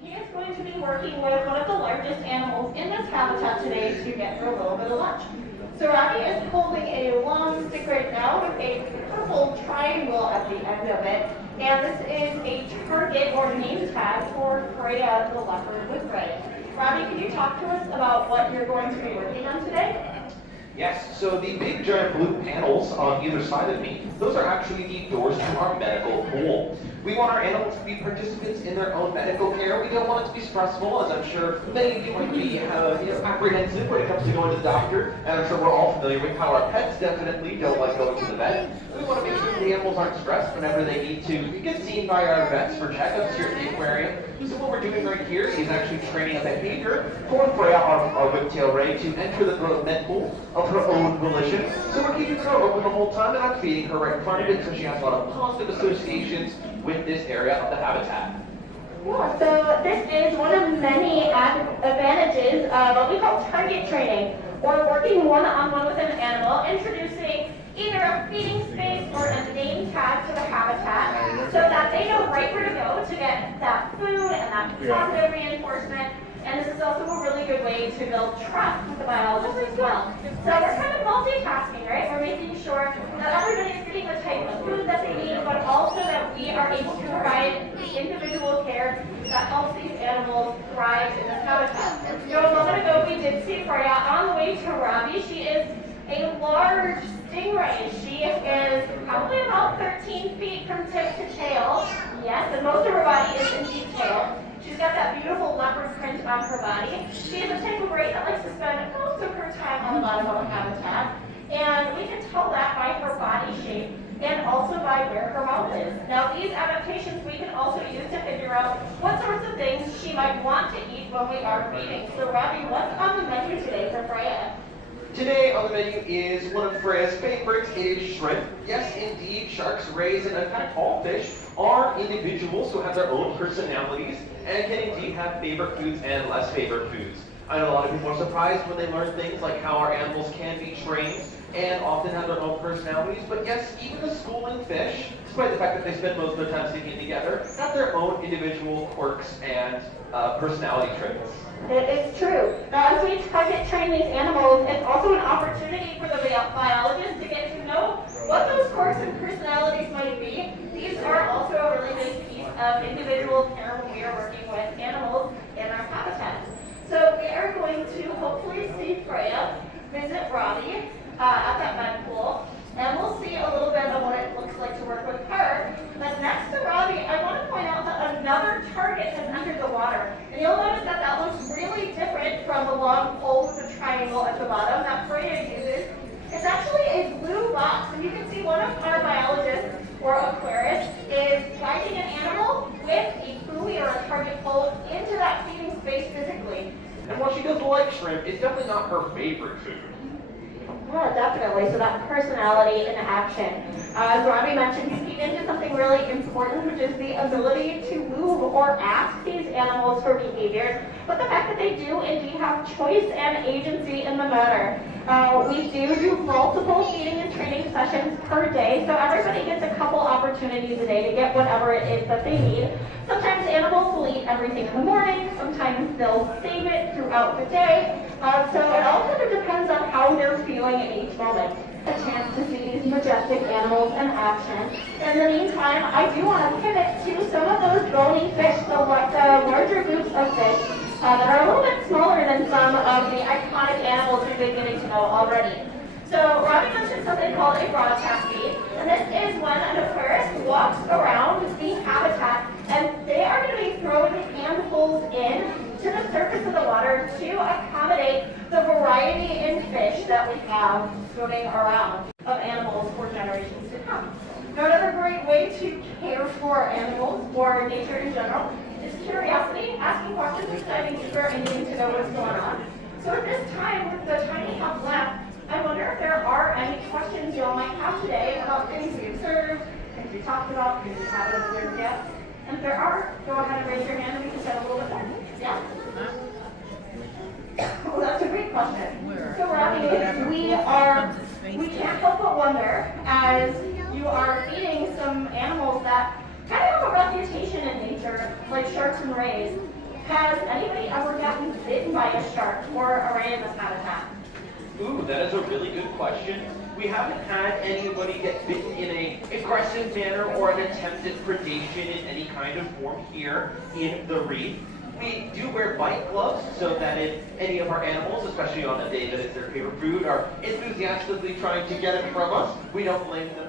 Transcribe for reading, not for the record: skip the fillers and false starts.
He is going to be working with one of the largest animals in this habitat today to get her a little bit of lunch. So Robbie is holding a long stick right now with a purple triangle at the end of it. And this is a target or name tag for Freya the leopard with red. Robbie, can you talk to us about what you're going to be working on today? Yes, so the big giant blue panels on either side of me, those are actually the doors to our medical pool. We want our animals to be participants in their own medical care. We don't want it to be stressful, as I'm sure many of you might be apprehensive when it comes to going to the doctor. And I'm sure we're all familiar with how our pets definitely don't like going to the vet. We want to make sure that the animals aren't stressed whenever they need to get seen by our vets for checkups here at the aquarium. So what we're doing right here is actually training a behavior for Freya, our whiptail ray, to enter the med pool of her own volition. So we're keeping her open the whole time, and I'm feeding her right in front of it, so she has a lot of positive associations with this area of the habitat. Yeah, so this is one of many advantages of what we call target training, or working one-on-one with an animal, introducing either a feeding space or a name tag to the habitat so that they know right where to go to get that food and that positive reinforcement. And this is also a really good way to build trust with the biologist as well. So we're kind of multitasking, right? We're making sure that everybody is getting the type of food that they need, but also that we are able to provide the individual care that helps these animals thrive in this habitat. So a moment ago we did see Freya on the way to Robbie. She is a large stingray. She is probably about 13 feet from tip to tail. Yes, and most of her body is indeed tail. She's got that beautiful leopard print on her body. She is a type of ray that likes to spend most of her time on the bottom of a habitat. And we can tell that by her body shape and also by where her mouth is. Now these adaptations we can also use to figure out what sorts of things she might want to eat when we are feeding. So Robbie, what's on the menu today for Freya? Today on the menu is one of Freya's favorites, is shrimp. Yes, indeed, sharks, rays, and kind of tall fish are individuals who have their own personalities and can indeed have favorite foods and less favorite foods. I know a lot of people are surprised when they learn things like how our animals can be trained and often have their own personalities, but yes, even the schooling fish, despite the fact that they spend most of their time sticking together, have their own individual quirks and personality traits. It is true. Now, as we target train these animals, it's also an opportunity for the biologists to get to know what those quirks and personalities might be. These are also a really big piece of individual care when we are working with animals in our habitat. So we are going to hopefully see Freya visit Robbie at that med pool, and we'll see a little bit of what it looks like to work with her. But next to Robbie, I want to point out that another target has entered the water. And you'll notice that that looks really different from the long pole with the triangle at the bottom that Freya uses. It's actually a blue box, and you can see one of our biologists or aquarists is guiding an animal with a buoy or a target pole into that feeding space physically. And while she does like shrimp, it's definitely not her favorite food. Yeah, definitely. So that personality in action. As Robbie mentioned, he's keyed into something really important, which is the ability to move or ask these animals for behaviors, but the fact that they do indeed have choice and agency in the matter. We do multiple feeding and training sessions per day, so everybody gets a couple opportunities a day to get whatever it is that they need. Sometimes animals will eat everything in the morning, sometimes they'll save it throughout the day. So it all kind of depends on how they're feeling in each moment. A chance to see these majestic animals in action. In the meantime, I do want to pivot to some of those bony fish, the larger groups of fish that are a little bit smaller than some of the iconic animals we've been getting to know already. So Robbie mentioned something called a broadcast feed, and this is when an aquarist walks around the habitat, and they are going to be throwing handholds in to the surface of the water to accommodate the variety in fish that we have swimming around of animals for generations to come. Now, another great way to care for animals or nature in general is curiosity, asking questions, diving deeper, and getting to know what's going on. So at this time, with the tiny hub left, I wonder if there are any questions y'all might have today about things we observed, things we talked about, things we haven't observed yet. And if there are, go ahead and raise your hand and we can chat a little bit more. Yeah? Oh, that's a great question. So Robbie, we can't help but wonder, as you are feeding some animals that kind of have a reputation in nature, like sharks and rays, Has anybody ever gotten bitten by a shark or a ray in this habitat? Ooh, that is a really good question. We haven't had anybody get bitten in an aggressive manner or an attempt at predation in any kind of form here in the reef. We do wear bite gloves so that if any of our animals, especially on a day that it's their favorite food, are enthusiastically trying to get it from us, we don't blame them